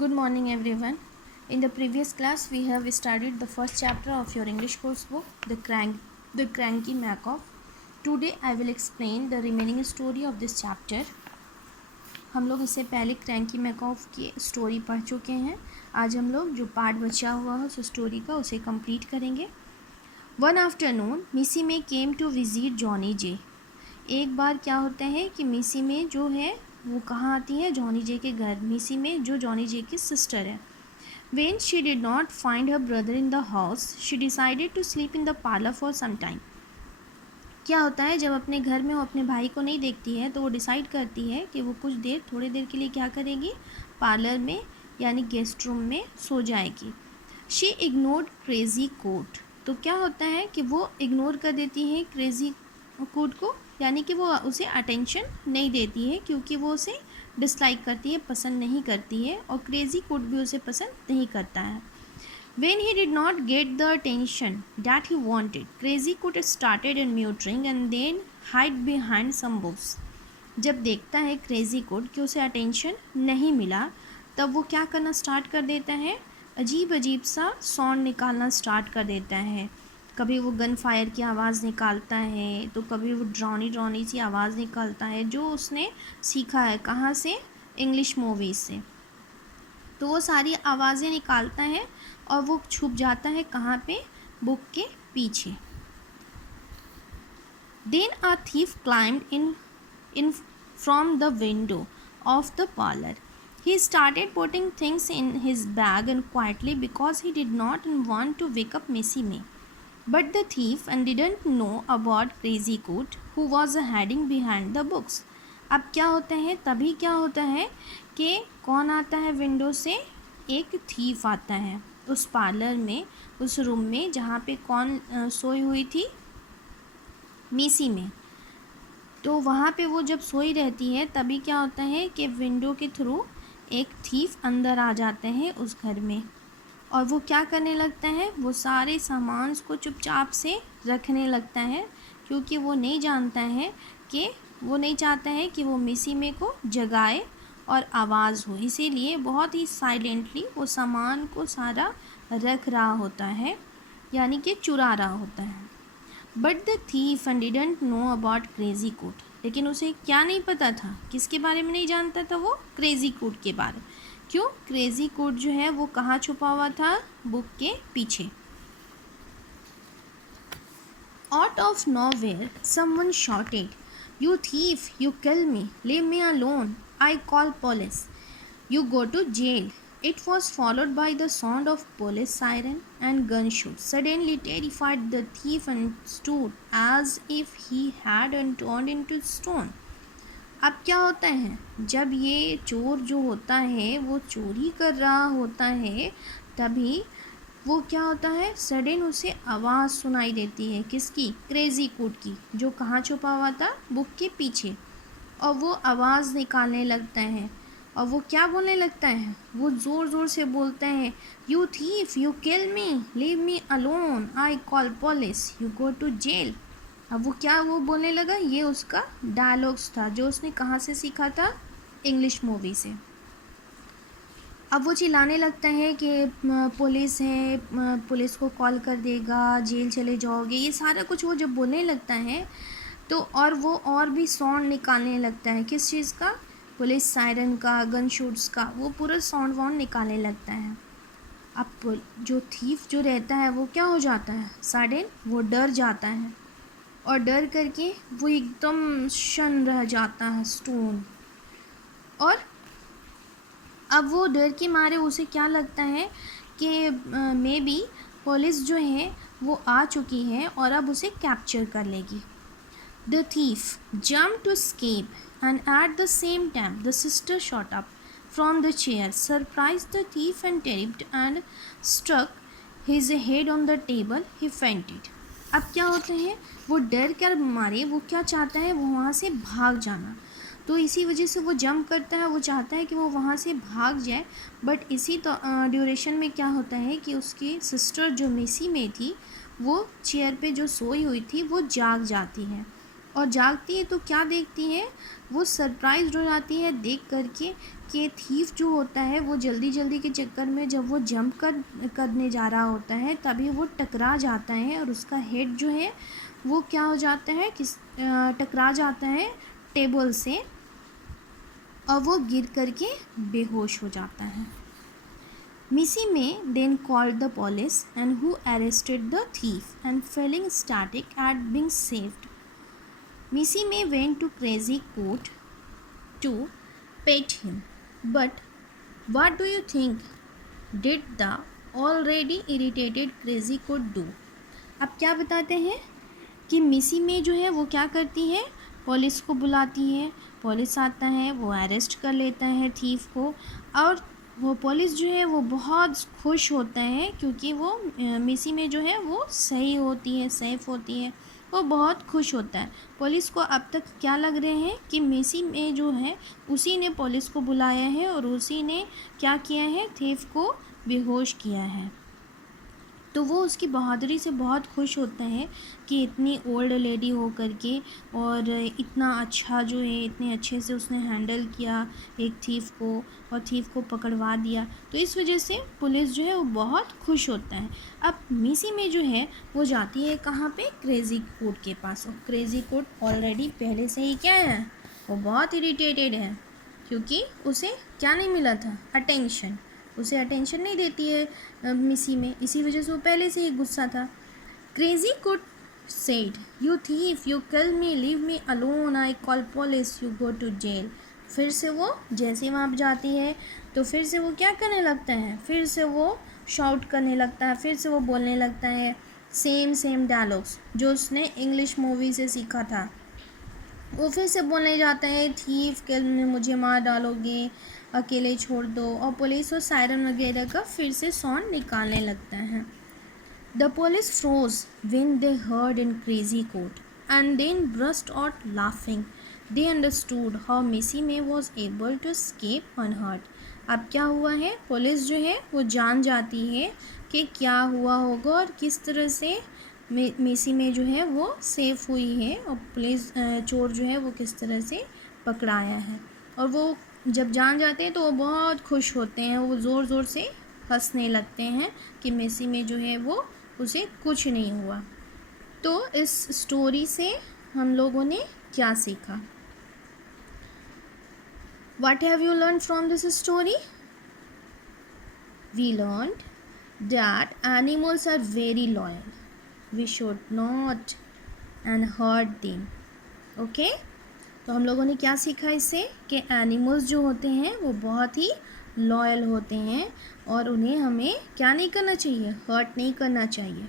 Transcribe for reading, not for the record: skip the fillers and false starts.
Good morning, everyone. In the previous class, we have studied the first chapter of your English course book, The Cranky Macaw. Today, I will explain the remaining story of this chapter. हम लोग इससे पहले cranky मैकॉफ की story पढ़ चुके हैं. आज हम लोग जो पार्ट बचा हुआ है उस स्टोरी का उसे कंप्लीट करेंगे. वन आफ्टरनून मिसी मे केम टू विजिट जॉनी जे. एक बार क्या होता है कि मिसी में जो है वो कहाँ आती है, जॉनी जे के घर. मिसी में जो जॉनी जे की सिस्टर है. When she did not find her brother in the house, she decided to sleep in the parlor for some time. क्या होता है जब अपने घर में वो अपने भाई को नहीं देखती है तो वो डिसाइड करती है कि वो कुछ देर थोड़ी देर के लिए क्या करेगी, पार्लर में यानी गेस्ट रूम में सो जाएगी. She ignored crazy coat. तो क्या होता है कि वो इग्नोर कर देती है क्रेजी कोट को, यानी कि वो उसे अटेंशन नहीं देती है क्योंकि वो उसे डिसलाइक करती है, पसंद नहीं करती है, और क्रेजी कोट भी उसे पसंद नहीं करता है. When he did not get the attention that he wanted, Crazy Coat started muttering and then hid behind some books. जब देखता है क्रेजी कोट कि उसे अटेंशन नहीं मिला, तब वो क्या करना स्टार्ट कर देता है, अजीब अजीब सा साउंड निकालना स्टार्ट कर देता है. कभी वो गन फायर की आवाज़ निकालता है तो कभी वो ड्रॉनी सी आवाज़ निकालता है जो उसने सीखा है कहाँ से, इंग्लिश मूवीज़ से. तो वो सारी आवाज़ें निकालता है और वो छुप जाता है कहाँ पे, बुक के पीछे. Then a thief climbed in from the window of the parlour. He started putting things in his bag and quietly because he did not want to wake up Missy May. But the thief and didn't know about Crazy Coat who was hiding behind the books. अब क्या होता है, तभी क्या होता है कि कौन आता है विंडो से, एक थीफ आता है उस पार्लर में, उस रूम में जहाँ पे कौन सोई हुई थी, मिसी में. तो वहाँ पे वो जब सोई रहती है तभी क्या होता है कि विंडो के थ्रू एक थीफ अंदर आ जाते हैं उस घर में, और वो क्या करने लगता है, वो सारे सामान को चुपचाप से रखने लगता है क्योंकि वो नहीं जानता है कि वो नहीं चाहता है कि वो मिसी में को जगाए और आवाज़ हो, इसीलिए बहुत ही साइलेंटली वो सामान को सारा रख रहा होता है, यानी कि चुरा रहा होता है. But the thief and didn't know about crazy coat. लेकिन उसे क्या नहीं पता था, किसके बारे में नहीं जानता था वो, क्रेजी कोट के बारे में. क्यों, क्रेजी कोट जो है वो कहाँ छुपा हुआ था, बुक के पीछे. Out of nowhere someone shouted, you thief, you kill me, leave me alone, I call police, you go to jail. It was followed by the sound of police siren and gunshot. Suddenly terrified, the thief and stood as if he had turned into stone. अब क्या होता है, जब ये चोर जो होता है वो चोरी कर रहा होता है तभी वो क्या होता है, सडन उसे आवाज़ सुनाई देती है, किसकी, क्रेजी कोट की, जो कहाँ छुपा हुआ था, बुक के पीछे. और वो आवाज़ निकालने लगता है और वो क्या बोलने लगता है, वो ज़ोर ज़ोर से बोलता है, you thief, you kill me, leave me alone, I call police, you go to jail. अब वो क्या वो बोलने लगा, ये उसका डायलॉग्स था जो उसने कहाँ से सीखा था, इंग्लिश मूवी से. अब वो चिल्लाने लगता है कि पुलिस है, पुलिस को कॉल कर देगा, जेल चले जाओगे, ये सारा कुछ वो जब बोलने लगता है तो और वो और भी साउंड निकालने लगता है, किस चीज़ का, पुलिस सायरन का, गन शूट्स का, वो पूरा साउंड वाउंड निकालने लगता है. अब जो थीफ जो रहता है वो क्या हो जाता है, सडन वो डर जाता है और डर करके वो एकदम शन रह जाता है, स्टोन. और अब वो डर के मारे उसे क्या लगता है कि मे बी पुलिस जो है वो आ चुकी है और अब उसे कैप्चर कर लेगी. The thief jumped to escape, and at the same time, the sister shot up from the chair, surprised the thief and terrified, and struck his head on the table. He fainted. अब क्या होता है, वो डर कर मारे वो क्या चाहता है, वो वहाँ से भाग जाना. तो इसी वजह से वो जंप करता है, वो चाहता है कि वो वहाँ से भाग जाए. बट इसी तो ड्यूरेशन में क्या होता है कि उसकी सिस्टर जो मिसी में थी वो चेयर पे जो सोई हुई थी वो जाग जाती है. और जागती है तो क्या देखती है, वो सरप्राइज्ड हो जाती है देख करके कि थीफ जो होता है वो जल्दी जल्दी के चक्कर में जब वो जंप करने जा रहा होता है तभी वो टकरा जाता है और उसका हेड जो है वो क्या हो जाता है, टकरा जाता है टेबल से और वो गिर करके बेहोश हो जाता है। Missy May then called the police and who arrested the thief and feeling ecstatic at being saved. Missy May went to Crazy Court to pet him. But what do you think did the already irritated Crazy Court do? अब क्या बताते हैं कि मिसी में जो है वो क्या करती है, पुलिस को बुलाती है, पुलिस आता है, वो अरेस्ट कर लेता है थीफ को और वो पुलिस जो है वो बहुत खुश होता है क्योंकि वो मिसी में जो है वो सही होती है, सेफ़ होती है, वो बहुत खुश होता है। पुलिस को अब तक क्या लग रहे हैं कि मिसी में जो है उसी ने पुलिस को बुलाया है और उसी ने क्या किया है, थीफ को बेहोश किया है। तो वो उसकी बहादुरी से बहुत खुश होता है कि इतनी ओल्ड लेडी हो करके और इतना अच्छा जो है, इतने अच्छे से उसने हैंडल किया एक थीफ को और थीफ को पकड़वा दिया। तो इस वजह से पुलिस जो है वो बहुत खुश होता है। अब मिसी में जो है वो जाती है कहाँ पे, क्रेज़ी कोर्ट के पास। और क्रेज़ी कोर्ट ऑलरेडी पहले से ही क्या है, वो बहुत इरिटेटेड है क्योंकि उसे क्या नहीं मिला था, अटेंशन। उसे अटेंशन नहीं देती है मिसी में, इसी वजह से वो पहले से ही गुस्सा था। Crazy court said, you thief, you kill me, leave me alone, I call police, you go to jail. फिर से वो जैसे वहाँ पर जाती है तो फिर से वो क्या करने लगता है, फिर से वो शाउट करने लगता है, फिर से वो बोलने लगता है सेम डायलॉग्स जो उसने इंग्लिश मूवी से सीखा था। वो फिर से बोलने जाता है थीफ किल में, मुझे मार डालोगे, अकेले छोड़ दो, और पुलिस और सायरन वगैरह का फिर से साउंड निकालने लगता है। The police froze when they heard in crazy court and then burst out laughing. They understood how Missy May was able to escape unhurt. अब क्या हुआ है, पुलिस जो है वो जान जाती है कि क्या हुआ होगा और किस तरह से मिसी में जो है वो सेफ़ हुई है और पुलिस चोर जो है वो किस तरह से पकड़ाया है। और वो जब जान जाते हैं तो वो बहुत खुश होते हैं, वो ज़ोर ज़ोर से हंसने लगते हैं कि मिसी में जो है वो उसे कुछ नहीं हुआ। तो इस स्टोरी से हम लोगों ने क्या सीखा? What have you learned from this story? We learned that animals are very loyal. We should not and hurt them. Okay? तो हम लोगों ने क्या सीखा इससे कि एनिमल्स जो होते हैं वो बहुत ही लॉयल होते हैं और उन्हें हमें क्या नहीं करना चाहिए, हर्ट नहीं करना चाहिए।